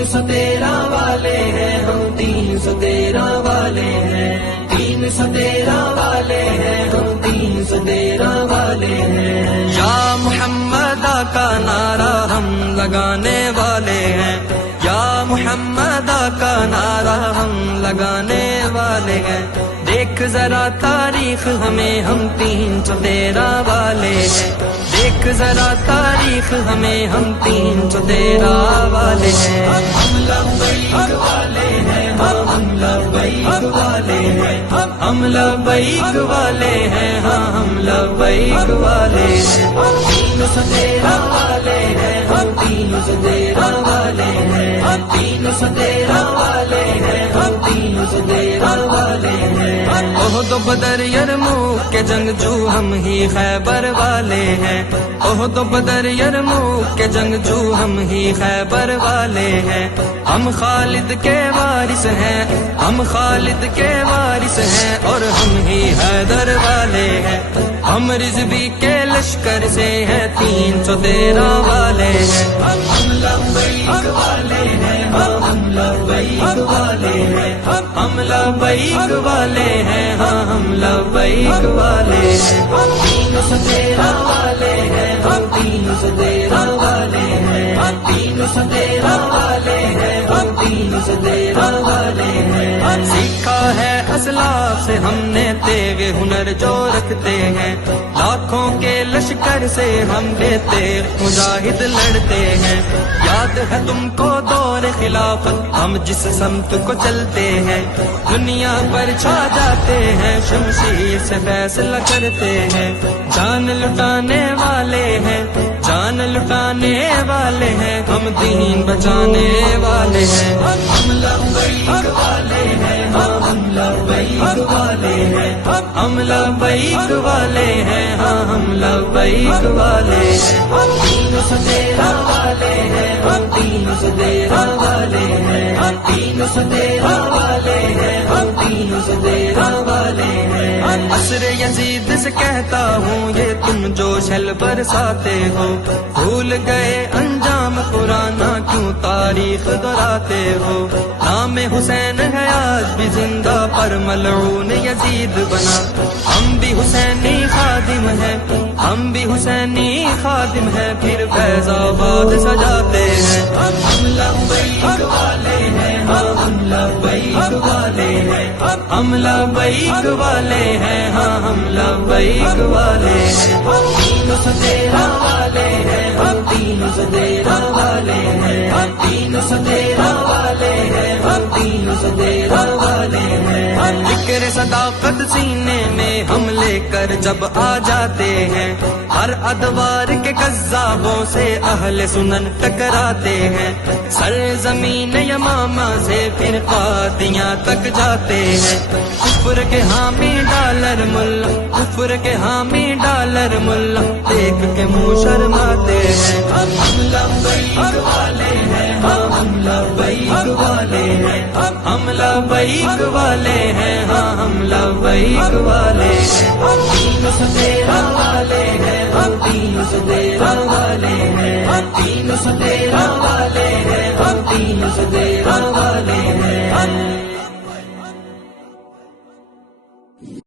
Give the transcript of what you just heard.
313 والے ہیں ہم 313 والے ہیں 313 والے ہیں ہم 313 والے ہیں یا محمد کا نعرہ ہم لگانے والے ہیں یا محمد کا نعرہ ہم لگانے والے ہیں دیکھ ذرا تاریخ ہمیں ہم 313 والے ہیں دیکھ ذرا تاریخ ہمیں ہم 313 والے ہیں ہم لبیک والے ہیں ہم لبیک والے ہیں ہم لبیک والے ہیں ہاں ہم لبیک والے ہیں 313 والے ہیں ہم 313 والے ہیں 313 والے ہیں ہم 313 والے ہیں عہد و بدر یرموک کے جنگجو ہم ہی خیبر والے ہیں عہد و بدر یرموک کے جنگجو ہم ہی خیبر والے ہیں ہم خالد کے وارث ہیں ہم خالد کے وارث ہیں اور ہم ہی حیدر والے ہیں ہم رضوی کے لشکر سے ہیں 313 والے ہیں ہم لبیک والے ہیں ہم لبیک والے ہیں ہم لبیک والے ہیں ہاں ہم لبیک والے ہیں 313 والے ہیں ہم 313 والے ہیں 313 والے ہیں ہم 313 والے ہیں سیکھا ہے اسلاف سے ہم نے تیغ ہنر جو رکھتے ہیں لاکھوں کے لشکر سے ہم بے تیغ مجاہد لڑتے ہیں یاد ہے تم کو دور خلافت ہم جس سمت کو چلتے ہیں دنیا پر چھا جاتے ہیں شمشیر سے فیصلہ کرتے ہیں جان لٹانے والے ہیں جان لٹانے والے ہیں ہم دین بچانے والے ہیں ہم لبیک والے ہیں ہم لبیک والے ہیں ہم لبیک والے ہیں ہاں ہم لبیک والے ہیں 313 والے ہیں ہم 313 والے ہیں 313 والے ہیں ہم 313 والے ہیں عصر یزید سے کہتا ہوں یہ تم جو چھل برساتے ہو بھول گئے انجام پرانا کیوں تاریخ دہراتے ہو نام حسین ہے آج بھی زندہ پر ملعون یزید بنا ہم بھی حسینی خادم ہیں ہم بھی حسینی خادم ہیں پھر فیض آباد سجاتے ہیں ہم لبیک والے ہیں ہم لبیک والے ہیں ہم لبیک والے ہیں ہاں ہم لبیک والے ہیں 313 والے ہیں ہم 313 والے ہیں 313 والے ہیں ہم 313 والے ہیں فکر صداقت سینے میں ہم لے کر جب آ جاتے ہیں ہر ادوار کے قذابوں سے اہل سنن ٹکراتے ہیں سر زمین یمامہ سے پھر قادیاں تک جاتے ہیں کفر کے حامی ڈالر ملا کفر کے حامی ڈالر ملا دیکھ کے منہ شرماتے ہیں ہم لبیک والے ہیں ہم لبیک والے ہیں ہم لبیک والے ہیں ہاں ہم لبیک والے ہیں 313 والے ہیں ہم 313 والے ہیں 313 والے ہیں ہم 313 والے ہیں